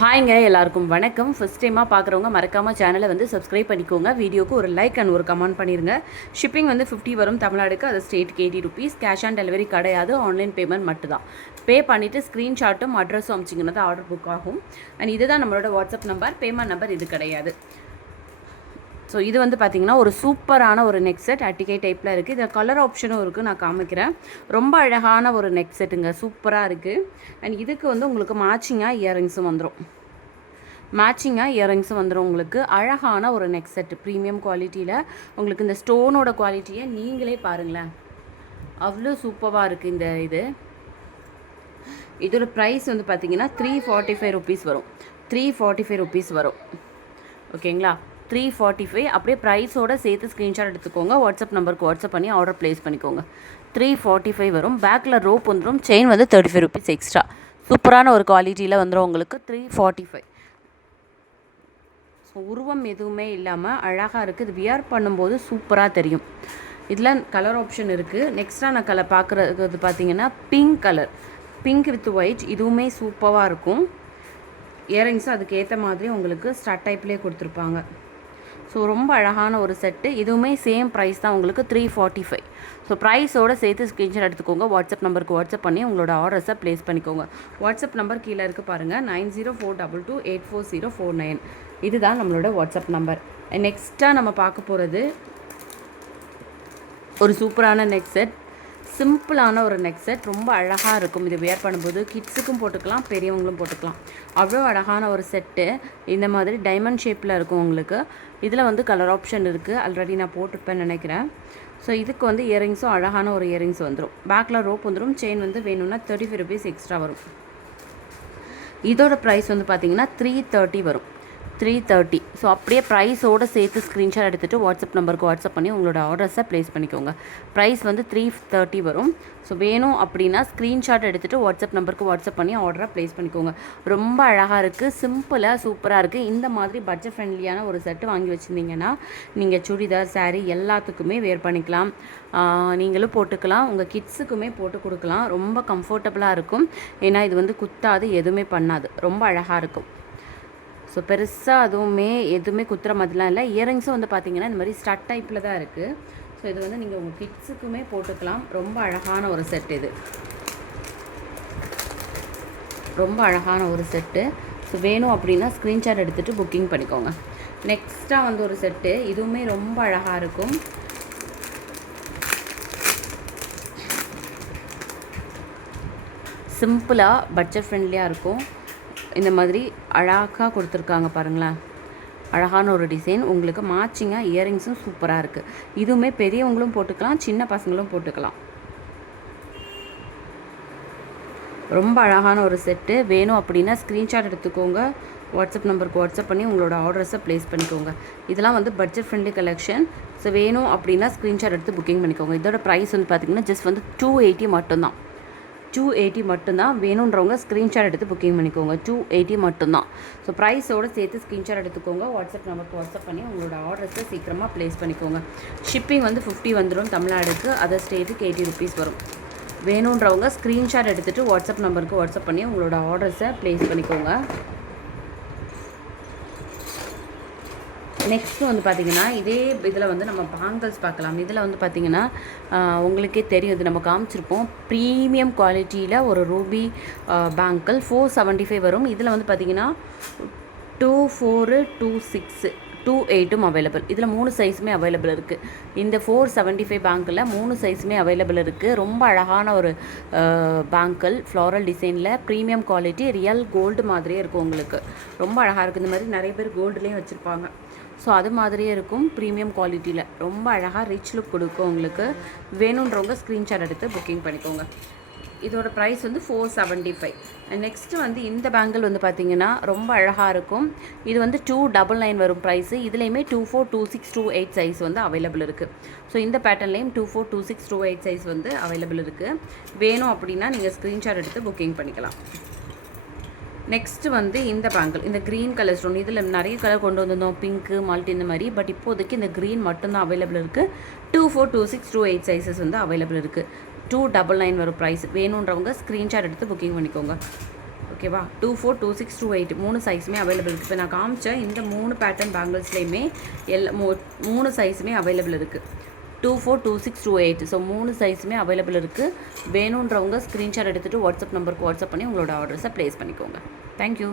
ஹாய்ங்க, எல்லாருக்கும் வணக்கம். ஃபர்ஸ்ட் டைமாக பார்க்குறவங்க மறக்காமல் சேனலை வந்து சப்ஸ்கிரைப் பண்ணிக்கோங்க. வீடியோக்கு ஒரு லைக் அண்ட் ஒரு கமெண்ட் பண்ணிடுங்க. ஷிப்பிங் வந்து 50 வரும் தமிழ்நாடுக்கு. அது ஸ்டேட்டுக்கு 80 ருபீஸ். கேஷ் ஆன் டெலிவரி கிடையாது, ஆன்லைன் பேமெண்ட் மட்டும்தான். பே பண்ணிவிட்டு ஸ்க்ரீன்ஷாட்டும் அட்ரஸும் அமிச்சிங்கன்னா தான் ஆர்டர் புக் ஆகும். அண்ட் இதுதான் நம்மளோட வாட்ஸ்அப் நம்பர். பேமெண்ட் நம்பர் இது கிடையாது. ஸோ இது வந்து பார்த்திங்கன்னா ஒரு சூப்பரான ஒரு நெக் செட் அட்டிகை டைப்பில் இருக்குது. இதில் கலர் ஆப்ஷனும் இருக்குது, நான் காமிக்கிறேன். ரொம்ப அழகான ஒரு நெக் செட்டுங்க, சூப்பராக இருக்குது. அண்ட் இதுக்கு வந்து உங்களுக்கு மேட்சிங்காக இயரிங்ஸும் வந்துடும். உங்களுக்கு அழகான ஒரு நெக் செட் ப்ரீமியம் குவாலிட்டியில். உங்களுக்கு இந்த ஸ்டோனோட குவாலிட்டியை நீங்களே பாருங்களேன், அவ்வளோ சூப்பராக இருக்குது இந்த இதோட ப்ரைஸ் வந்து பார்த்திங்கன்னா 345 ருபீஸ் வரும். 345 ருபீஸ் வரும். ஓகேங்களா, 345. அப்படியே ப்ரைஸோடு சேர்த்து ஸ்க்ரீன்ஷாட் எடுத்துக்கோங்க. வாட்ஸ்அப் நம்பருக்கு வாட்ஸ்அப் பண்ணி ஆர்டர் ப்ளேஸ் பண்ணிக்கோங்க. 345 வரும். பேக்கில் ரோப் வந்துடும். செயின் வந்து 35 ருபீஸ் எக்ஸ்ட்ரா. சூப்பரான ஒரு குவாலிட்டியில் வந்துடும் உங்களுக்கு 345. ஸோ உருவம் எதுவுமே இல்லாமல் அழகாக இருக்குது. இது வியர் பண்ணும்போது சூப்பராக தெரியும். இதில் கலர் ஆப்ஷன் இருக்குது. நெக்ஸ்ட்டாக நான் கலர் பார்க்குறது பார்த்தீங்கன்னா pink colour, pink with white. இதுவுமே சூப்பராக இருக்கும். இயரிங்ஸும் அதுக்கு ஏற்ற மாதிரி உங்களுக்கு ஸ்டட் டைப்லேயே கொடுத்துருப்பாங்க. ஸோ ரொம்ப அழகான ஒரு செட்டு. இதுவுமே சேம் ப்ரைஸ் தான் உங்களுக்கு 345. ஸோ ப்ரைஸோடு சேர்த்து ஸ்க்ரீன்ஷாட் எடுத்துக்கோங்க. வாட்ஸ்அப் நம்பருக்கு வாட்ஸ்அப் பண்ணி உங்களோட ஆர்டர்ஸை ப்ளேஸ் பண்ணிக்கோங்க. வாட்ஸ்அப் நம்பர் கீழே இருக்குது பாருங்கள், 904222840449. இதுதான் நம்மளோட வாட்ஸ்அப் நம்பர். நெக்ஸ்ட்டாக நம்ம பார்க்க போகிறது ஒரு சூப்பரான நெக் செட், சிம்பிளான ஒரு நெக் செட். ரொம்ப அழகாக இருக்கும். இது வியர் பண்ணும்போது கிட்ஸுக்கும் போட்டுக்கலாம், பெரியவங்களும் போட்டுக்கலாம். அவ்வளோ அழகான ஒரு செட்டு. இந்த மாதிரி டைமண்ட் ஷேப்பில் இருக்கும் உங்களுக்கு. இதில் வந்து கலர் ஆப்ஷன் இருக்குது. ஆல்ரெடி நான் போட்டுப்பேன்னு நினைக்கிறேன். ஸோ இதுக்கு வந்து இயரிங்ஸும் அழகான ஒரு இயரிங்ஸ் வந்துடும். பேக்கில் ரோப் வந்துடும். செயின் வந்து வேணும்னா 35 ருபீஸ் எக்ஸ்ட்ரா வரும். இதோட ப்ரைஸ் வந்து பார்த்திங்கன்னா 330 வரும். 330. ஸோ அப்படியே ப்ரைஸோடு சேர்த்து ஸ்க்ரீன்ஷாட் எடுத்துகிட்டு வாட்ஸ்அப் நம்பருக்கு வாட்ஸ்அப் பண்ணி உங்களோட ஆர்டர்ஸை ப்ளேஸ் பண்ணிக்கோங்க. ப்ரைஸ் வந்து 330 வரும். ஸோ வேணும் அப்படின்னா ஸ்க்ரீன்ஷாட் எடுத்துகிட்டு வாட்ஸ்அப் நம்பருக்கு வாட்ஸ்அப் பண்ணி ஆர்டரை ப்ளேஸ் பண்ணிக்கோங்க. ரொம்ப அழகாக இருக்குது, சிம்பிளாக சூப்பராக இருக்குது. இந்த மாதிரி பட்ஜெட் ஃப்ரெண்ட்லியான ஒரு செட்டு வாங்கி வச்சுருந்தீங்கன்னா நீங்கள் சுடிதார், சாரீ எல்லாத்துக்குமே வேர் பண்ணிக்கலாம். நீங்களும் போட்டுக்கலாம், உங்கள் கிட்ஸுக்குமே போட்டு கொடுக்கலாம். ரொம்ப கம்ஃபர்டபுளாக இருக்கும். ஏன்னா இது வந்து குத்தாது, எதுவுமே பண்ணாது. ரொம்ப அழகாக இருக்கும். ஸோ பெருசாக எதுவுமே குத்துற மாதிரிலாம் இல்லை. இயரிங்ஸும் வந்து பார்த்திங்கன்னா இந்த மாதிரி ஸ்டட் டைப்பில் தான் இருக்குது. ஸோ இது வந்து நீங்கள் உங்கள் கிட்ஸுக்குமே போட்டுக்கலாம். ரொம்ப அழகான ஒரு செட் இது. ரொம்ப அழகான ஒரு செட்டு. ஸோ வேணும் அப்படின்னா ஸ்க்ரீன்ஷாட் எடுத்துகிட்டு புக்கிங் பண்ணிக்கோங்க. நெக்ஸ்ட்டாக வந்து ஒரு செட்டு. இதுவுமே ரொம்ப அழகாக இருக்கும். சிம்பிளாக பட்ஜெட் ஃப்ரெண்ட்லியாக இருக்கும். இந்த மாதிரி அழகாக கொடுத்துருக்காங்க பாருங்களேன், அழகான ஒரு டிசைன். உங்களுக்கு மேட்சிங்காக இயரிங்ஸும் சூப்பராக இருக்குது. இதுவுமே பெரியவங்களும் போட்டுக்கலாம், சின்ன பசங்களும் போட்டுக்கலாம். ரொம்ப அழகான ஒரு செட்டு. வேணும் அப்படின்னா ஸ்க்ரீன்ஷாட் எடுத்துக்கோங்க. வாட்ஸ்அப் நம்பருக்கு வாட்ஸ்அப் பண்ணி உங்களோட ஆர்டர்ஸை ப்ளேஸ் பண்ணிக்கோங்க. இதெல்லாம் வந்து பட்ஜெட் ஃப்ரெண்ட்லி கலெக்ஷன். ஸோ வேணும் அப்படின்னா ஸ்க்ரீன்ஷாட் எடுத்து புக்கிங் பண்ணிக்கோங்க. இதோட ப்ரைஸ் வந்து பார்த்திங்கன்னா ஜஸ்ட் வந்து 280 மட்டும்தான். 280 மட்டும்தான். வேணுன்றவங்க ஸ்க்ரீன்ஷாட் எடுத்து புக்கிங் பண்ணிக்கோங்க. 280 மட்டும்தான். ஸோ ப்ரைஸோடு சேர்த்து ஸ்க்ரீன்ஷாட் எடுத்துக்கோங்க. வாட்ஸ்அப் நம்பருக்கு வாட்ஸ்அப் பண்ணி உங்களோட ஆர்டர்ஸை சீக்கிரமாக ப்ளேஸ் பண்ணிக்கோங்க. ஷிப்பிங் வந்து 50 வந்துடும் தமிழ்நாடுக்கு. அதர் ஸ்டேட்டுக்கு 80 ருபீஸ் வரும். வேணுன்றவங்க ஸ்க்ரீன்ஷாட் எடுத்துகிட்டு வாட்ஸ்அப் நம்பருக்கு வாட்ஸ்அப் பண்ணி உங்களோட ஆர்டர்ஸை ப்ளேஸ் பண்ணிக்கோங்க. நெக்ஸ்ட்டு வந்து பார்த்திங்கன்னா இதே இதில் வந்து நம்ம பேங்கிள்ஸ் பார்க்கலாம். இதில் வந்து பார்த்திங்கன்னா உங்களுக்கே தெரியும், இது நம்ம காமிச்சிருப்போம். ப்ரீமியம் குவாலிட்டியில் ஒரு ரூபி பேங்கிள் 475 வரும். இதில் வந்து பார்த்திங்கன்னா 24, 26, 28 அவைலபிள். இதில் 3 சைஸுமே அவைலபிள் இருக்குது. இந்த 475 பேங்கில் 3 சைஸுமே அவைலபிள் இருக்குது. ரொம்ப அழகான ஒரு பேங்கிள், ஃப்ளாரல் டிசைனில், ப்ரீமியம் குவாலிட்டி, ரியல் கோல்டு மாதிரியே இருக்கும். உங்களுக்கு ரொம்ப அழகாக இருக்குது. இந்த மாதிரி நிறைய பேர் கோல்டுலேயும் வச்சுருப்பாங்க. ஸோ அது மாதிரியே இருக்கும். ப்ரீமியம் குவாலிட்டியில் ரொம்ப அழகாக ரிச் லுக் கொடுக்கும் உங்களுக்கு. வேணுன்றவங்க ஸ்க்ரீன்ஷாட் எடுத்து புக்கிங் பண்ணிக்கோங்க. இதோட ப்ரைஸ் வந்து 475. நெக்ஸ்ட்டு வந்து இந்த பேங்கிள் வந்து பார்த்திங்கன்னா ரொம்ப அழகாக இருக்கும். இது வந்து 299 வரும் ப்ரைஸு. இதுலேயுமே 24, 26, 28 சைஸ் வந்து அவைலபிள் இருக்குது. ஸோ இந்த பேட்டர்ன்லேயும் 24, 26, 28 சைஸ் வந்து அவைலபிள் இருக்குது. வேணும் அப்படின்னா நீங்கள் ஸ்க்ரீன்ஷாட் எடுத்து புக்கிங் பண்ணிக்கலாம். நெக்ஸ்ட்டு வந்து இந்த பேங்கிள், இந்த க்ரீன் கலர் ஸ்டோன். இதில் நிறைய கலர் கொண்டு வந்திருந்தோம், பிங்க்கு, மல்டி இந்த மாதிரி. பட் இப்போதைக்கு இந்த க்ரீன் மட்டும்தான் அவைலபிள் இருக்குது. 24, 26, 28 சைஸஸ் வந்து அவைலபிள் இருக்குது. 299 வரும் ப்ரைஸ். வேணுன்றவங்க ஸ்க்ரீன்ஷாட் எடுத்து புக்கிங் பண்ணிக்கோங்க. ஓகேவா 24, 26, 28 3 சைஸுமே அவைலபிள் இருக்குது. இப்போ நான் காமிச்ச இந்த 3 பேட்டர்ன் பேங்கிள்ஸ்லேயுமே மூணு சைஸுமே அவைலபிள் இருக்குது. 24, 26, 28 ஸோ 3 சைஸுமே அவைலபிள் இருக்குது. வேணுன்றவங்க ஸ்க்ரீன்ஷாட் எடுத்துகிட்டு வாட்ஸ்அப் நம்பருக்கு வாட்ஸ்அப் பண்ணி உங்களோட ஆர்டர்ஸை ப்ளேஸ் பண்ணிக்கோங்க. தேங்க்யூ.